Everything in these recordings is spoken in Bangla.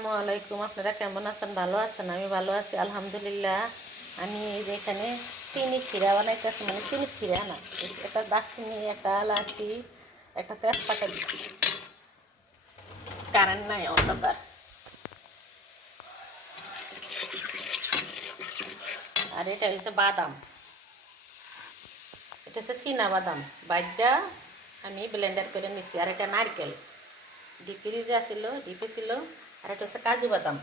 আসসালামু আলাইকুম। আপনারা কেমন আছেন? ভালো আছেন? আমি ভালো আছি আলহামদুলিল্লাহ। আমি এই যে এখানে চিনি শিরা বানাইতেছি, মানে চিনি শিরা না, একটা দারচিনি, একটা এলাচি, একটা তেজপাতা দিচ্ছি। কারেন্ট নাই, অন্ধকার। আর এটা হচ্ছে বাদাম, এটা হচ্ছে চীনা বাদাম বাজ্যা আমি ব্লেন্ডার করে নিচ্ছি। আর এটা নারকেল ডিপে ছিল। আর এটা হচ্ছে কাজু বাদাম।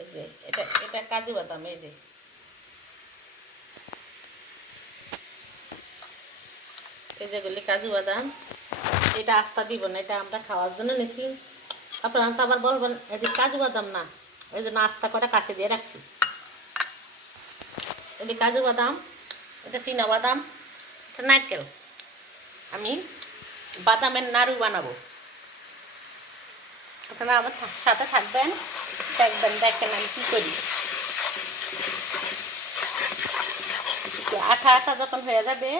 এই যে এটা এটা কাজু বাদাম। এই যেগুলি কাজু বাদাম। এটা আস্তা দিব না, এটা আমরা খাওয়ার জন্য নিচ্ছি। আপনারা তো আবার বলবেন এটি কাজু বাদাম না, এই জন্য আস্তা করে কাছে দিয়ে রাখছি। এটি কাজু বাদাম, এটা চীনা বাদাম, এটা নারকেল। আমি বাদামের নাড়ু বানাবো। আপনারা আবার সাথে থাকবেন, দেখবেন, দেখেন আমি কী করি। আঠা আঠা যখন হয়ে যাবে,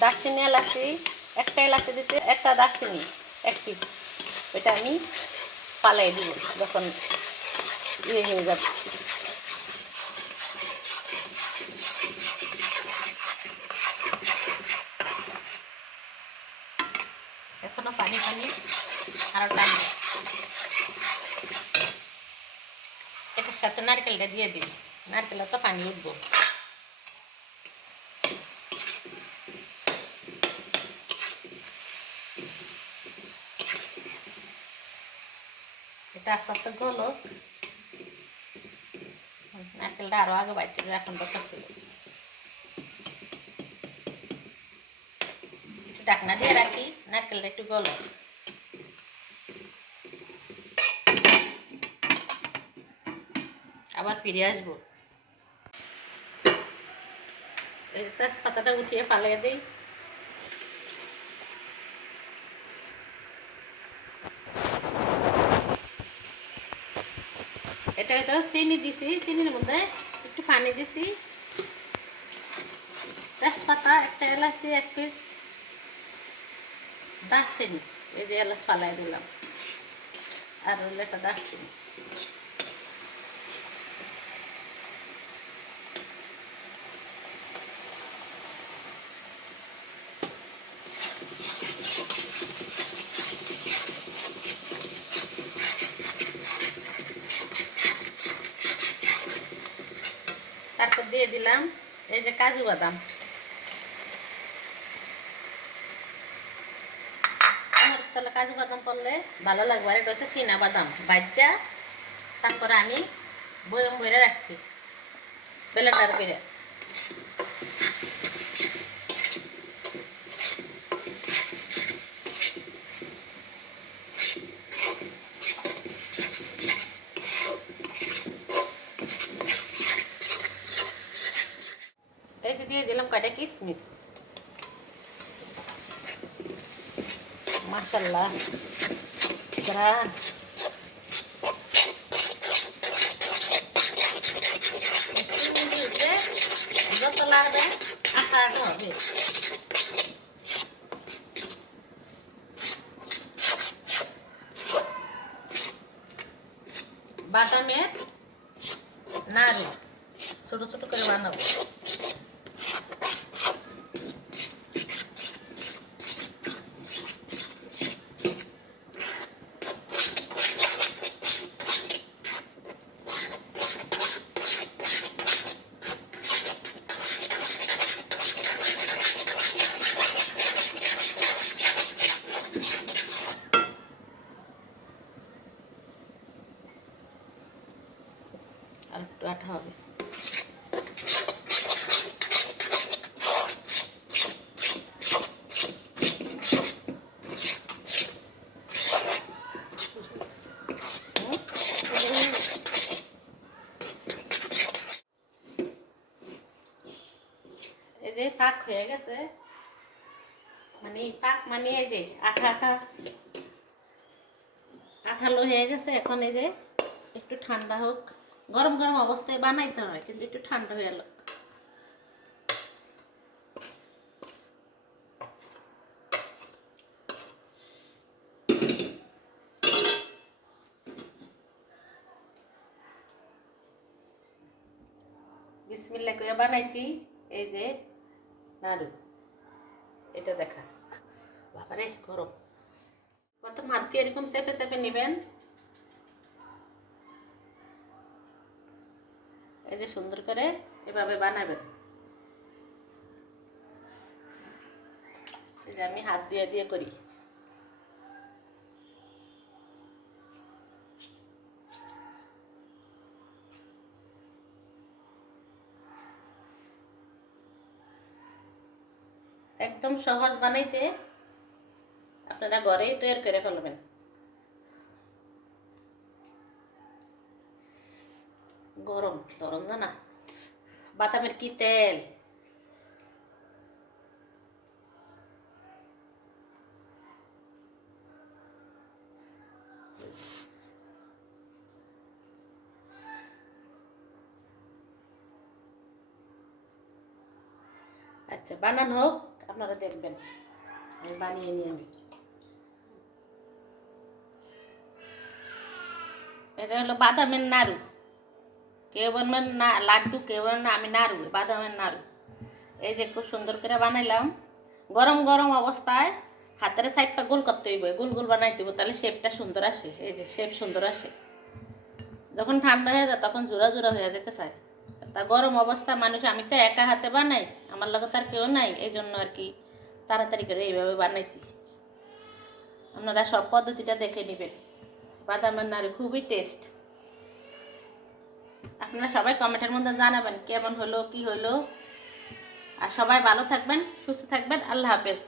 দারচিনি এলাচি, একটা এলাচি দিতে, একটা দারচিনি এক পিস, ওইটা আমি পালাই দিব যখন ইয়ে হয়ে যাবে। এখনো পানি পানি আরো টানবে। এটার সাথে নারকেলটা দিয়ে দিই, নারকেলটা তো পানি উঠবো। এটা আস্তে আস্তে গলো, নারকেলটা আরো আগে বাইতে এখন দরকার ছিল। একটু ঢাকনা দিয়ে রাখি, নারকেলটা একটু গলো। আবার ফিরে আসবো। এই তেজপাতাটা উঠিয়ে পালিয়ে দিই। এটা হয়তো চিনি দিছি, চিনির মধ্যে একটু পানি দিছি, তেজপাতা, একটা এলাচি, এক পিস দারচিনি, এই যে এলাচ পালাই দিলাম, আর হলো একটা দারচিনি। তারপর দিয়ে দিলাম এই যে কাজু বাদাম। আমার তাহলে কাজু বাদাম পড়লে ভালো লাগবে। আর এটা হচ্ছে চীনা বাদাম বাজ্যা, তারপরে আমি বয়ম বইরে রাখছি ব্লেন্ডার করে। এই যে দিয়ে দিলাম কয়টা কিশমিশ। মাশাআল্লাহ, গ্রান যত লাগবে আঠা আঠা হবে। বাদামের নাড়ু ছোট ছোট করে বানাবো। আর একটু আঠা হবে। এই যে পাক হয়ে গেছে, মানে পাক মানে এই যে আঠা আঠা আঠালো হয়ে গেছে। এখন এই যে একটু ঠান্ডা হোক, গরম গরম অবস্থায় বানাইতে হয়, কিন্তু একটু ঠান্ডা হয়ে গেল। বিসমিল্লাহ করে বানাইছি। এই যে নাড়ু, এটা দেখা বাবারে গরম। প্রথম হাত দিয়ে এরকম চেপে চেপে নেবেন। এই যে সুন্দর করে এভাবে বানাবেন। এই যে আমি হাত দিয়ে দিয়ে করি। একদম সহজ বানাইতে, আপনারা ঘরেই তৈরি করে ফেলবেন। গরম তরল না, বাদামের কি তেল। আচ্ছা বানানো হোক, আপনারা দেখবেন। আমি বানিয়ে নিয়ে নিই। এটা হলো বাদামের নাড়ু। কেউ বলবেন না লাড্ডু, কেউ বলবেন না আমি নাড়ু, বাদামের নাড়ু। এই যে খুব সুন্দর করে বানাইলাম। গরম গরম অবস্থায় হাতের সাইডটা গোল করতে হইব, গোল গোল বানাইতে হইব, তাহলে শেপটা সুন্দর আসে। এই যে শেপ সুন্দর আসে। যখন ঠান্ডা হয়ে যায় তখন জোড়া জোড়া হয়ে যেতে চায়। তা গরম অবস্থা মানুষ, আমি তো একা হাতে বানাই, আমার লগে তার কেউ নাই, এই জন্য আর কি তাড়াতাড়ি করে এইভাবে বানাইছি। আপনারা সব পদ্ধতিটা দেখে নেবেন। বাদামের নাড়ু খুবই টেস্ট। আপনারা সবাই কমেন্টের মধ্যে জানাবেন কেমন হলো, কি হলো। আর সবাই ভালো থাকবেন, সুস্থ থাকবেন। আল্লাহ হাফেজ।